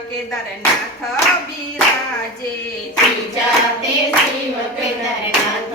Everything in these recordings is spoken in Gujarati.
કેદારનાથ બિરાજે. ત્રીજા તે શિવ કેદારનાથ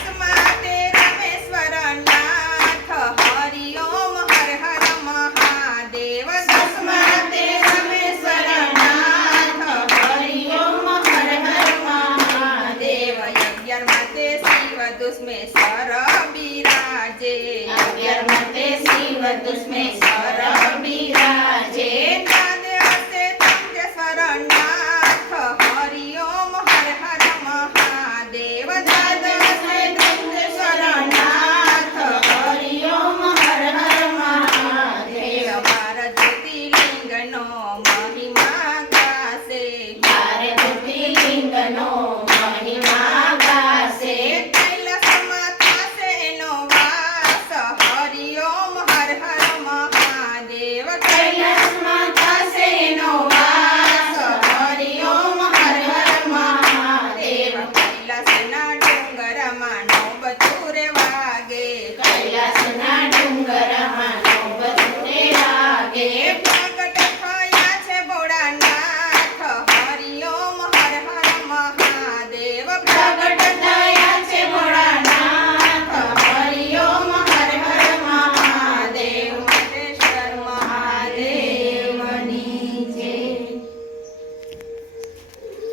desse mês.